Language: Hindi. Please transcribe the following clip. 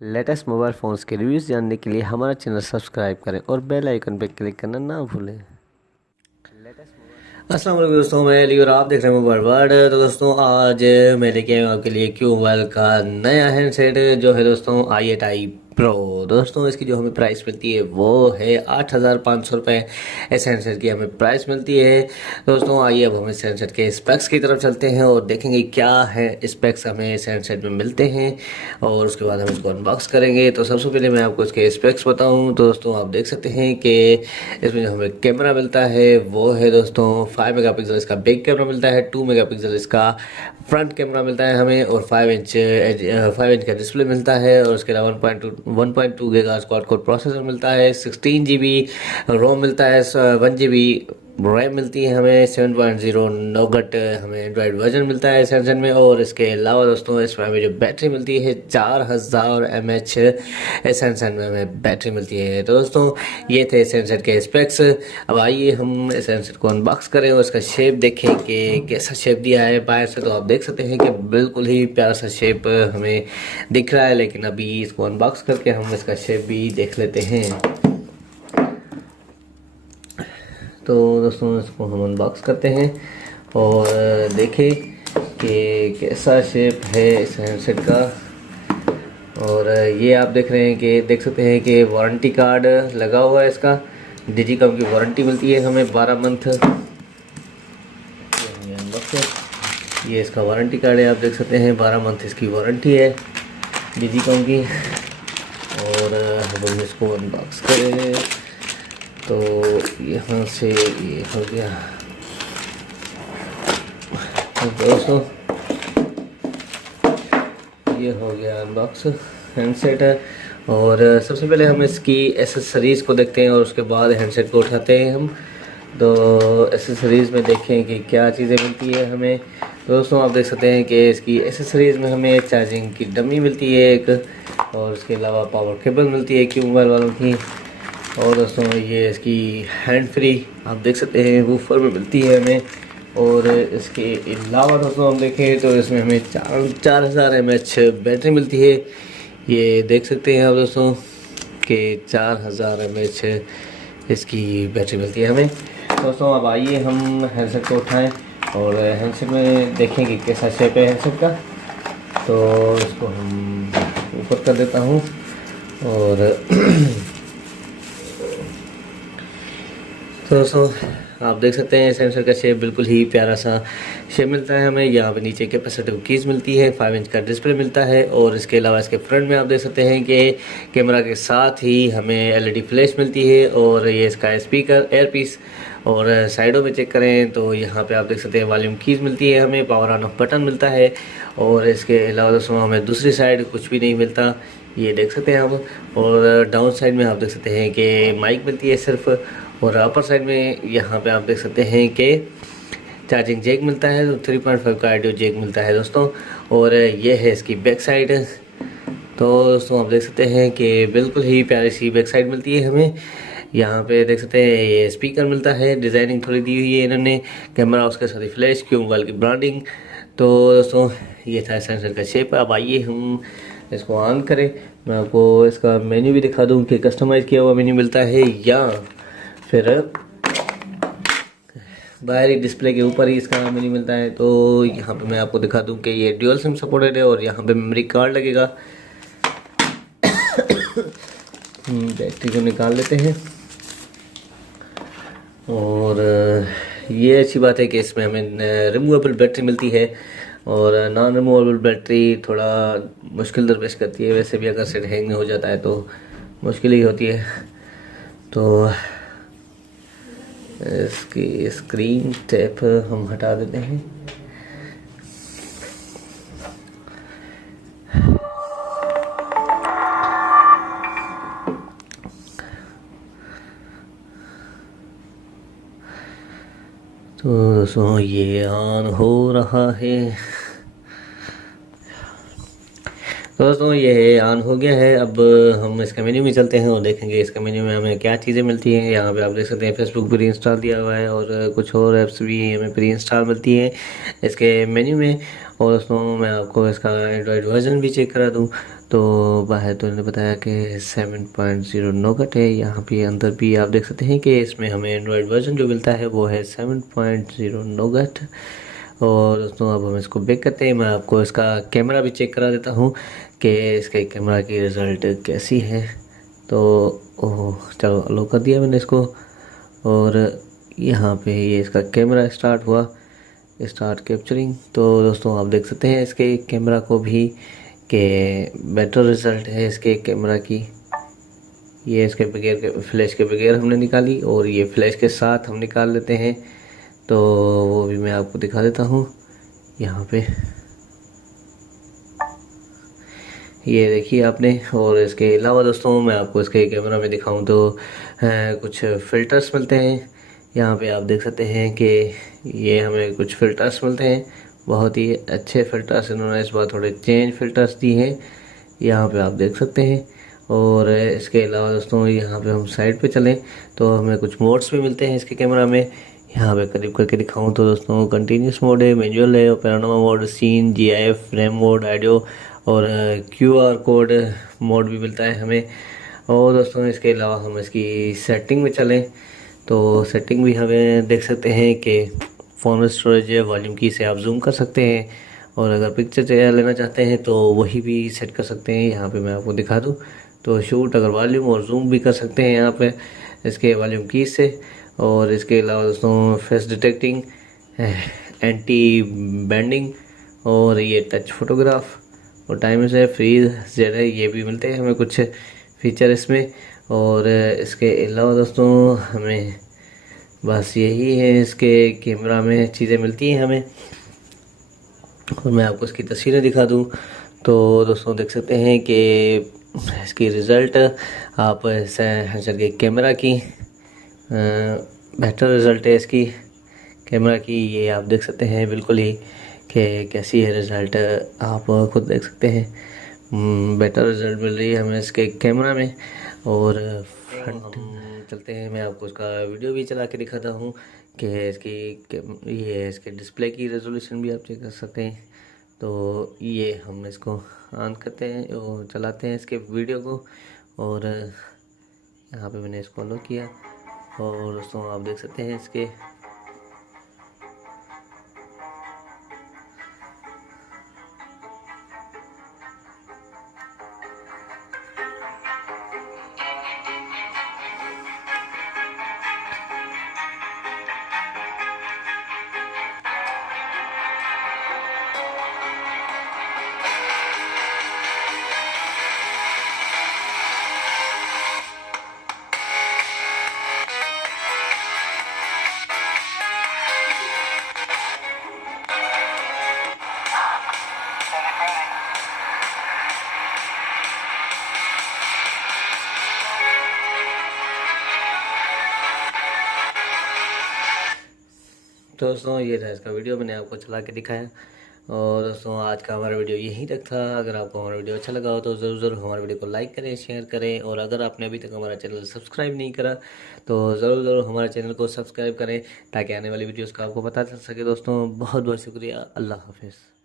लेटेस्ट मोबाइल फ़ोन्स के रिव्यूज़ जानने के लिए हमारा चैनल सब्सक्राइब करें और बेल आइकन पर क्लिक करना ना भूलें। अस्सलाम वालेकुम दोस्तों, मैं अली और आप देख रहे हैं मोबाइल वर्ल्ड। तो दोस्तों आज मैं लेके आया हूँ आपके लिए क्यू मोबाइल का नया हैंडसेट जो है दोस्तों i8i प्रो। दोस्तों इसकी जो हमें प्राइस मिलती है वो है 8,500 रुपये। इस हैंडसेट की हमें प्राइस मिलती है। दोस्तों आइए अब हम इस हैंडसेट के स्पेक्स की तरफ चलते हैं और देखेंगे क्या है स्पेक्स हमें इस हैंडसेट में मिलते हैं और उसके बाद हम इसको अनबॉक्स करेंगे। तो सबसे पहले मैं आपको इसके स्पेक्स बताऊँ तो दोस्तों आप देख सकते हैं कि इसमें जो हमें कैमरा मिलता है वो है दोस्तों 5 मेगापिक्सल इसका बैक कैमरा मिलता है, 2 मेगापिक्सल इसका फ्रंट कैमरा मिलता है हमें और 5 इंच का डिस्प्ले मिलता है और उसके अलावा 1.2 गीगाहर्ट्ज क्वाड कोर प्रोसेसर मिलता है, 16 GB रोम मिलता है, 1 GB रैम मिलती है हमें, 7.0 नोगट हमें एंड्रॉयड वर्जन मिलता है सैमसंग में। और इसके अलावा दोस्तों इसमें हमें जो बैटरी मिलती है 4000 mAh सैमसंग में हमें बैटरी मिलती है। तो दोस्तों ये थे सैमसंग के स्पेक्स। अब आइए हम इस सैमसंग को अनबॉक्स करें और इसका शेप देखें कि कैसा शेप दिया है बाहर से। तो आप देख सकते हैं कि बिल्कुल ही प्यारा सा शेप हमें दिख रहा है, लेकिन अभी इसको अनबॉक्स करके हम इसका शेप भी देख लेते हैं। तो दोस्तों इसको हम अनबॉक्स करते हैं और देखें कि कैसा शेप है इस हैंडसेट का। और ये आप देख रहे हैं कि देख सकते हैं कि वारंटी कार्ड लगा हुआ है इसका। डिजिकॉम की वारंटी मिलती है हमें 12 मंथ। ये इसका वारंटी कार्ड है, आप देख सकते हैं 12 मंथ इसकी वारंटी है डिजिकॉम की। और हम इसको अनबॉक्स करें तो यहाँ से ये हो गया। तो दोस्तों ये हो गया अनबॉक्स हैंडसेट है। और सबसे पहले हम इसकी एसेसरीज़ को देखते हैं और उसके बाद हैंडसेट को उठाते हैं हम। तो एसेसरीज़ में देखें कि क्या चीज़ें मिलती है हमें। दोस्तों आप देख सकते हैं कि इसकी एसेसरीज़ में हमें चार्जिंग की डमी मिलती है एक, और उसके अलावा पावर केबल मिलती है क्यू मोबाइल वालों की। और दोस्तों ये इसकी हैंड फ्री आप देख सकते हैं वूफर में मिलती है हमें। और इसके अलावा दोस्तों हम देखें तो इसमें हमें 4000 mAh बैटरी मिलती है। ये देख सकते हैं आप दोस्तों कि 4000 mAh इसकी बैटरी मिलती है हमें। दोस्तों अब आइए हम हैंडसेट को उठाएं और हैंडसेट में देखें कि कैसा शेप है हैंडसेट का। तो इसको हम ऊपर कर देता हूँ और तो दोस्तों आप देख सकते हैं सेंसर का शेप बिल्कुल ही प्यारा सा शेप मिलता है हमें। यहाँ पे नीचे कैपेसिटिव कीज़ मिलती है, 5 इंच का डिस्प्ले मिलता है। और इसके अलावा इसके फ्रंट में आप देख सकते हैं कि कैमरा के साथ ही हमें एलईडी फ्लैश मिलती है और ये इसका स्पीकर एयरपीस। और साइडों में चेक करें तो यहाँ पे आप देख सकते हैं वॉल्यूम कीज़ मिलती है हमें, पावर ऑन ऑफ बटन मिलता है। और इसके अलावा दोस्तों हमें दूसरी साइड कुछ भी नहीं मिलता, ये देख सकते हैं आप। और डाउन साइड में आप देख सकते हैं कि माइक मिलती है सिर्फ। और अपर साइड में यहाँ पे आप देख सकते हैं कि चार्जिंग जैक मिलता है, तो 3.5 का ऑडियो जैक मिलता है दोस्तों। और ये है इसकी बैक साइड। तो दोस्तों आप देख सकते हैं कि बिल्कुल ही प्यारी सी बैक साइड मिलती है हमें। यहाँ पे देख सकते हैं ये स्पीकर मिलता है, डिज़ाइनिंग थोड़ी दी हुई है इन्होंने, कैमरा उसके साथ ही फ्लैश क्यू मोबाइल की ब्रांडिंग। तो दोस्तों ये था सेंसर का शेप। अब आइए हम इसको ऑन करें। मैं आपको इसका मेन्यू भी दिखा दूँ कि कस्टमाइज़ किया हुआ मेन्यू मिलता है या फिर बाहरी डिस्प्ले के ऊपर ही इसका मेन्यू मिलता है। तो यहाँ पे मैं आपको दिखा दूँ कि ये ड्यूअल सिम सपोर्टेड है और यहाँ पे मेमोरी कार्ड लगेगा। बैटरी को निकाल लेते हैं। और ये अच्छी बात है कि इसमें हमें रिमूवेबल बैटरी मिलती है और नॉन रिमूवेबल बैटरी थोड़ा मुश्किल दरपेश करती है। वैसे भी अगर सेट हैंग हो जाता है तो मुश्किल ही होती है। तो इसकी स्क्रीन टैप हम हटा देते हैं। तो दोस्तों ये ऑन हो रहा है। तो दोस्तों ये ऑन हो गया है। अब हम इसका मेन्यू में चलते हैं और देखेंगे इसका मेन्यू में हमें क्या चीज़ें मिलती हैं। यहाँ पे आप देख सकते हैं फेसबुक प्री इंस्टॉल दिया हुआ है और कुछ और ऐप्स भी हमें प्री इंस्टॉल मिलती है इसके मेन्यू में। और दोस्तों मैं आपको इसका एंड्रॉयड वर्जन भी चेक करा दूँ तो बाहर तो इन्होंने बताया कि 7.0 नोगट है। यहाँ पे अंदर भी आप देख सकते हैं कि इसमें हमें एंड्रॉयड वर्जन जो मिलता है वो है 7.0 नोगट। और दोस्तों अब हम इसको बेक करते हैं। मैं आपको इसका कैमरा भी चेक करा देता हूँ कि इसके कैमरा की रिज़ल्ट कैसी है। तो ओह चलो अलो कर दिया मैंने इसको, और यहाँ पे ये इसका कैमरा स्टार्ट हुआ, स्टार्ट कैप्चरिंग। तो दोस्तों आप देख सकते हैं इसके कैमरा को भी कि बेटर रिज़ल्ट है इसके कैमरा की। ये इसके बगैर, फ्लैश के बगैर हमने निकाली, और ये फ्लैश के साथ हम निकाल लेते हैं। तो वो भी मैं आपको दिखा देता हूँ यहाँ पे, ये देखिए आपने। और इसके अलावा दोस्तों मैं आपको इसके कैमरा में दिखाऊं तो कुछ फ़िल्टर्स मिलते हैं। यहाँ पे आप देख सकते हैं कि ये हमें कुछ फ़िल्टर्स मिलते हैं, बहुत ही अच्छे फ़िल्टर्स इन्होंने इस बार थोड़े चेंज फ़िल्टर्स दिए हैं, यहाँ पे आप देख सकते हैं। और इसके अलावा दोस्तों यहाँ पे हम साइड पे चलें तो हमें कुछ मोड्स भी मिलते हैं इसके कैमरा में। यहाँ पे करीब करके दिखाऊं तो दोस्तों कंटिन्यूस मोड है, मैनुअल है, panorama mode, scene, GIF, RAM mode, audio और क्यूआर कोड मोड भी मिलता है हमें। और दोस्तों इसके अलावा हम इसकी सेटिंग में चलें तो सेटिंग भी हमें देख सकते हैं कि फ़ोन स्टोरेज वॉल्यूम की से आप जूम कर सकते हैं, और अगर पिक्चर लेना चाहते हैं तो वही भी सेट कर सकते हैं। यहाँ पे मैं आपको दिखा दूँ तो शूट अगर वॉल्यूम और जूम भी कर सकते हैं यहाँ पे इसके वॉल्यूम की से। और इसके अलावा दोस्तों फेस डिटेक्टिंग, एंटी बैंडिंग, और ये टच फोटोग्राफ और टाइम से फ्रीज जेड है, ये भी मिलते हैं हमें कुछ फीचर इसमें। और इसके अलावा दोस्तों हमें बस यही है इसके कैमरा में चीज़ें मिलती हैं हमें। और मैं आपको इसकी तस्वीरें दिखा दूं तो दोस्तों देख सकते हैं कि इसकी रिज़ल्ट आप सैमसंग के कैमरा की बेहतर रिज़ल्ट है इसकी कैमरा की, ये आप देख सकते हैं बिल्कुल ही कि कैसी है रिज़ल्ट, आप खुद देख सकते हैं बेटर रिज़ल्ट मिल रही है हमें इसके कैमरा में। और फ्रंट चलते हैं, मैं आपको इसका वीडियो भी चला के दिखाता हूँ कि ये इसके डिस्प्ले की रेजोल्यूशन भी आप चेक कर सकते हैं। तो ये हम इसको ऑन करते हैं और चलाते हैं इसके वीडियो को, और यहाँ पे मैंने इसको ऑन किया और दोस्तों आप देख सकते हैं इसके तो दोस्तों ये था इसका वीडियो, मैंने आपको चला के दिखाया। और दोस्तों आज का हमारा वीडियो यहीं तक था। अगर आपको हमारा वीडियो अच्छा लगा हो तो ज़रूर हमारे वीडियो को लाइक करें, शेयर करें, और अगर आपने अभी तक हमारा चैनल सब्सक्राइब नहीं करा तो ज़रूर हमारे चैनल को सब्सक्राइब करें ताकि आने वाली वीडियोज़ का आपको पता चल सके। दोस्तों बहुत बहुत शुक्रिया, अल्लाह हाफिज़।